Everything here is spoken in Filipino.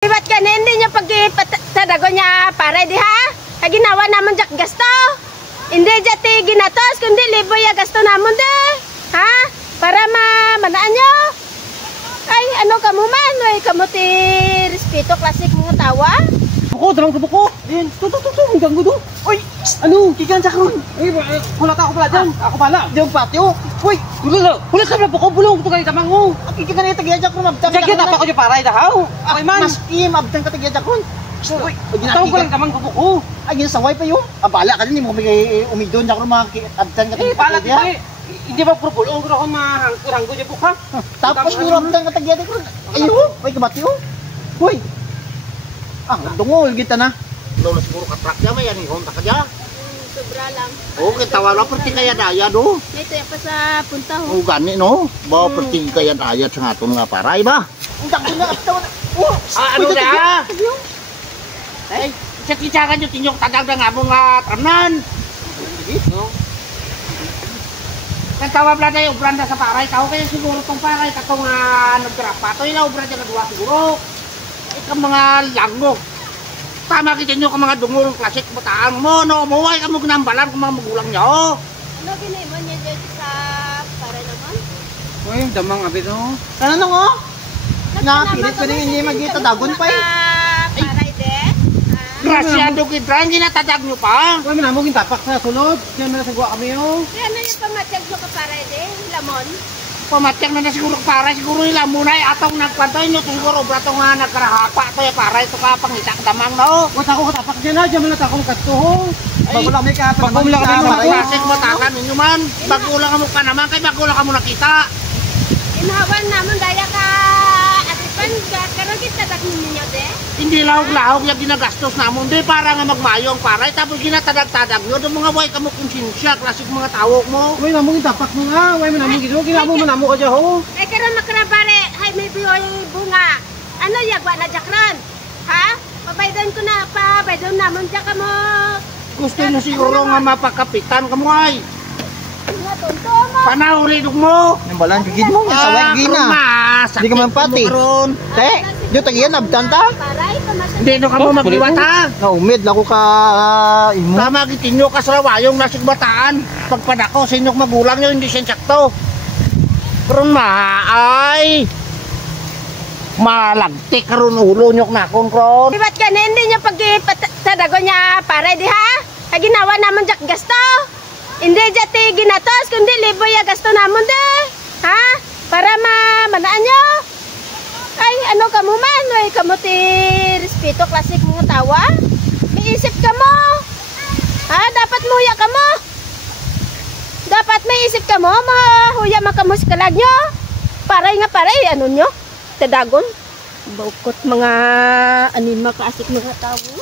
Ibat ka na hindi niya pagtadago niya para di ha? Kaya ginawa naman jak gasto. Hindi jati ginatos kundi libo ya gasto naman de. Ha? Para manaan nyo. Ay ano kamu man? Ay kamu ti respeto klasik mga tawa. Buko, dalang ka buko. Ayan, tuh, ang ganggo do. Uy, ano, kikan sa karon. Ay, wala ta ako pala dyan. Ako pala. Diyan patio. Uy, hula ka na buko, bulong. Ito kayo tamang mo. Kikan na itagya dyan ko mabtan. Sige, tapa ko dyan para idahaw. Okay man. Mas mabtan ka tagya dyan ko. Uy, tawag ko lang tamang ka buko. Ay, ginasaway pa yun. Abala ka din, mo bigay umidon dyan ko mga abtan ka tagya. Pala, hindi ba purpulong ko ako mahangko dyan buka. Tapos yung abtan ka tagya dyan ko. Ayun, may kabati yun. Uy. Ah, dungol kita na. Daw na siguro katrak niya, may yan ihon ta ka dyan. Sobra lang. Oo, kita wala perti kaya daya do. Ito pa sa punta ho. Oo, gani no. Bawa perti kaya daya sa aton nga paray ba. Ang dagko na ato. Oh, ano na? Ay, sa kitsakan nyo tinyok tadag na nga mo nga tamnan. Nagtawa pala tayo, obranda sa paray. Tao kaya siguro tong paray, katong nagdrapa. Ito yung obranda na duwa siguro. Ikaw mga langgo. Tama kita nyo ka mga dungol klasik bataan mo, no? Maway ka mo ginambalan kung mga magulang nyo. Ano ginaiman niya dyan sa para naman? Uy, damang abit no? Ano nang oh? Napilit ko rin hindi magkita dagon pa eh. Paray de? Grasyado kita, hindi natadag nyo pa. Uy, manamog yung tapak sa sulod. Diyan na nasagwa kami oh. Kaya ano yung pamatag mo ka paray de? Lamon? Pamatyak na siguro para siguro nila muna ay atong nagpantoy nyo siguro brato nga nagkarahapa to ya para ito ka pangita damang no. Wala ako katapak dyan na. Diyan man lang akong katuho. Bago lang may kapan. Bago lang kami mga klasik mo takan ninyo man. Bago lang mo ka naman kay bago lang ka mo nakita. Inhawan naman daya ka atipan ka karon kita tatak ninyo de? Hindi lahog-lahog yung ginagastos namon di para nga magmayong para tapos ginatadag-tadag nyo doon mga way ka mo konsensya klasik mga tawag mo. Uy, namog yung tapak mo nga. Uy, manamog ito. Ginamo manamo ka dyan ho. Eh karon makrabare hay may biyoy bunga. Ano yagwa na jakran? Ha? Pabaydan ko na pa, baydan naman dyan ka mo. Gusto nyo siguro nga mapakapitan ka mo ay. Nga tonto mo. Panahulidog mo. Yung balan gigid mo, yung saway gina. Hindi ka man pati. Te, yung tagyan abtan ta. Paray, pamasan. Hindi no ka mo magliwat ha. Naumid lako ka imo. Tama gitinyo ka sa rawayong nasigbataan. Pagpadako sa inyong magulang nyo hindi siya sakto. Pero maay. Malagtik karon ulo nyo na kon. Ibat ka na hindi niya pagtadago niya paray di ha? Kaya ginawa naman jak gasto. Hindi jati ginatos kundi libo ya gasto naman de. Ha? Para manaan nyo. Ay ano kamu man? Ay kamu ti respeto klasik mga tawa. Iisip ka mo. Ha? Dapat muya ka mo. Dapat may isip ka mo. Mahuya makamus kalag nyo. Paray nga paray. Ano nyo? Tadagon. Baukot mga anima klasik mga tawo.